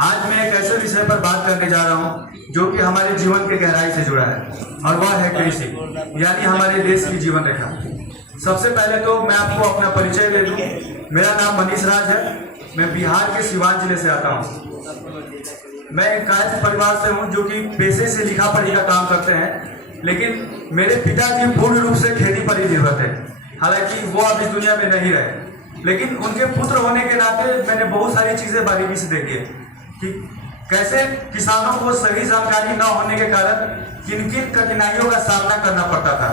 आज मैं एक ऐसे विषय पर बात करने जा रहा हूँ जो कि हमारे जीवन के गहराई से जुड़ा है और वह है कृषि, यानी हमारे देश की जीवन रेखा। सबसे पहले तो मैं आपको अपना परिचय दे दूँ। मेरा नाम मनीष राज है। मैं बिहार के सिवान जिले से आता हूँ। मैं एक कायस्थ परिवार से हूँ जो कि पेशे से लिखा पढ़ी का काम करते हैं, लेकिन मेरे पिताजी पूर्ण रूप से खेती पर ही निर्भर थे। हालांकि वो अब इस दुनिया में नहीं रहे, लेकिन उनके पुत्र होने के नाते मैंने बहुत सारी चीज़ें बारीकी से देखी है कि कैसे किसानों को सही जानकारी न होने के कारण किन किन कठिनाइयों का सामना करना पड़ता था।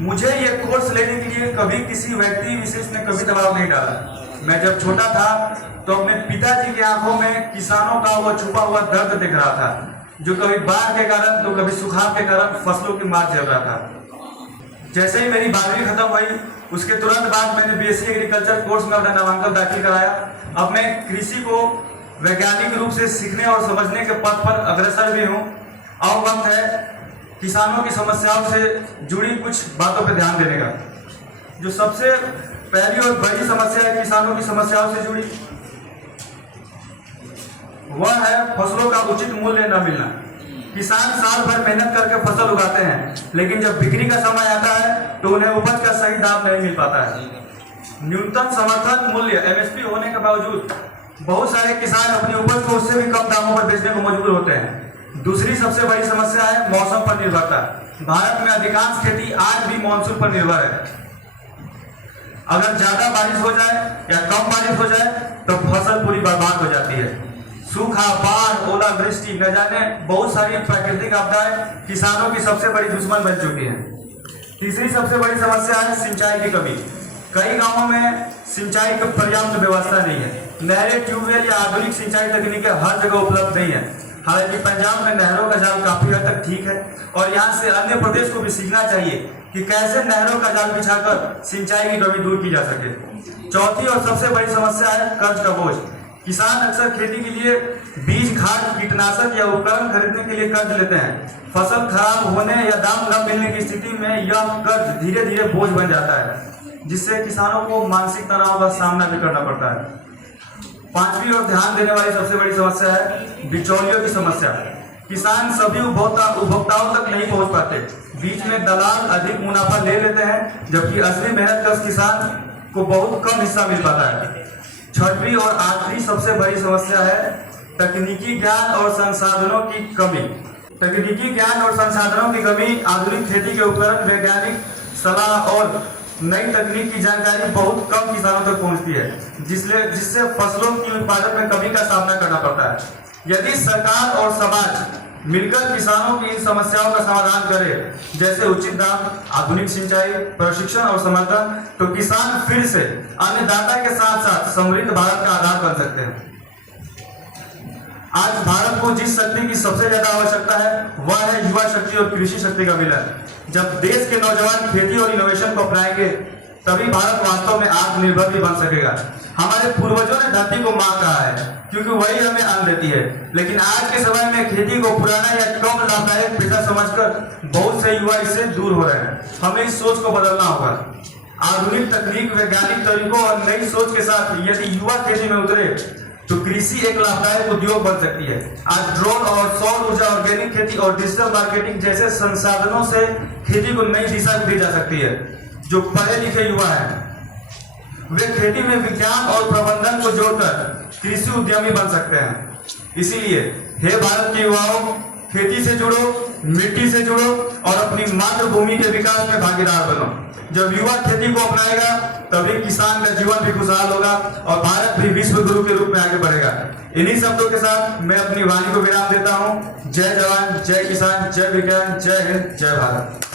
मुझे ये कोर्स लेने के लिए कभी किसी व्यक्ति विशेष ने कभी दबाव नहीं डाला। मैं जब छोटा था तो अपने पिताजी की आंखों में किसानों का वो छुपा हुआ दर्द दिख रहा था, जो कभी बाढ़ के कारण तो कभी सुखाड़ के कारण फसलों की मार झेल रहा था। जैसे ही मेरी 12वीं खत्म हुई, उसके तुरंत बाद मैंने बीएससी एग्रीकल्चर कोर्स में अपना नामांकन दाखिल कराया। अब मैं कृषि को वैज्ञानिक रूप से सीखने और समझने के पथ पर अग्रसर भी हूँ। अब वक्त है किसानों की समस्याओं से जुड़ी कुछ बातों पर ध्यान देने का। जो सबसे पहली और बड़ी समस्या है किसानों की समस्याओं से जुड़ी, वह है फसलों का उचित मूल्य न मिलना। किसान साल भर मेहनत करके फसल उगाते हैं, लेकिन जब बिक्री का समय आता है तो उन्हें उपज का सही दाम नहीं मिल पाता है। न्यूनतम समर्थन मूल्य एमएसपी होने के बावजूद बहुत सारे किसान अपनी उपज को उससे भी कम दामों पर बेचने को मजबूर होते हैं। दूसरी सबसे बड़ी समस्या है मौसम पर निर्भरता। भारत में अधिकांश खेती आज भी मानसून पर निर्भर है। अगर ज्यादा बारिश हो जाए या कम बारिश हो जाए तो फसल पूरी बर्बाद हो जाती है। सूखा, बाढ़, ओलावृष्टि, न जाने बहुत सारी प्राकृतिक आपदाएं किसानों की सबसे बड़ी दुश्मन बन चुकी हैं। तीसरी सबसे बड़ी समस्या है सिंचाई की कमी। कई गांवों में सिंचाई की पर्याप्त व्यवस्था नहीं है। नहरें, ट्यूबवेल या आधुनिक सिंचाई तकनीकें हर जगह उपलब्ध नहीं है। हालांकि पंजाब में नहरों का जाल काफी हद तक ठीक है और यहाँ से अन्य प्रदेश को भी सीखना चाहिए कि कैसे नहरों का जाल बिछाकर सिंचाई की कमी दूर की जा सके। चौथी और सबसे बड़ी समस्या है कर्ज का बोझ। किसान अक्सर खेती के लिए बीज, खाद, कीटनाशक या उपकरण खरीदने के लिए कर्ज लेते हैं। फसल खराब होने या दाम न मिलने की स्थिति में यह कर्ज धीरे धीरे बोझ बन जाता है, जिससे किसानों को मानसिक तनाव का सामना भी करना पड़ता है। पांचवी और ध्यान देने वाली सबसे बड़ी समस्या है बिचौलियों की समस्या। किसान सभी उपभोक्ताओं तक नहीं पहुंच पाते। बीच में दलाल अधिक मुनाफा ले लेते हैं, जबकि असली मेहनत किसान को बहुत कम हिस्सा मिल पाता है। छठवीं और आखिरी सबसे बड़ी समस्या है तकनीकी ज्ञान और संसाधनों की कमी। तकनीकी ज्ञान और संसाधनों की कमी, आधुनिक खेती के उपकरण, वैज्ञानिक सलाह और नई तकनीक की जानकारी बहुत कम किसानों तक पहुंचती है, जिससे फसलों की उत्पादन में कमी का सामना करना पड़ता है। यदि सरकार और समाज मिलकर किसानों की इन समस्याओं का समाधान करे, जैसे उचित दाम, आधुनिक सिंचाई, प्रशिक्षण और समर्थन, तो किसान फिर से अन्नदाता के साथ साथ समृद्ध भारत का आधार बन सकते हैं। आज भारत को जिस शक्ति की सबसे ज्यादा आवश्यकता है वह है युवा शक्ति और कृषि शक्ति का मिलन। जब देश के नौजवान खेती और इनोवेशन को अपनाएंगे, तभी भारत वास्तव में आत्मनिर्भर भी बन सकेगा। हमारे पूर्वजों ने धरती को मां कहा है, क्योंकि वही हमें अन्न देती है। लेकिन आज के समय में खेती को पुराना या कम लाभदायक पेशा समझकर बहुत से युवा इससे दूर हो रहे हैं। हमें इस सोच को बदलना होगा। आधुनिक तकनीक, वैज्ञानिक तरीकों और नई सोच के साथ यदि युवा खेती में उतरे तो कृषि एक लाभदायक उद्योग बन सकती है। आज ड्रोन और सौर ऊर्जा, ऑर्गेनिक खेती और डिजिटल मार्केटिंग जैसे संसाधनों से खेती को नई दिशा दी जा सकती है। जो पढ़े लिखे युवा हैं वे खेती में विज्ञान और प्रबंधन को जोड़कर कृषि उद्यमी बन सकते हैं। इसीलिए हे भारत के युवाओं, खेती से जुड़ो, मिट्टी से जुड़ो और अपनी मातृभूमि के विकास में भागीदार बनो। जब युवा खेती को अपनाएगा तभी किसान का जीवन भी खुशहाल होगा और भारत भी विश्व गुरु के रूप में आगे बढ़ेगा। इन्हीं शब्दों के साथ मैं अपनी वाणी को विराम देता हूँ। जय जवान, जय किसान, जय विज्ञान, जय हिंद, जय भारत।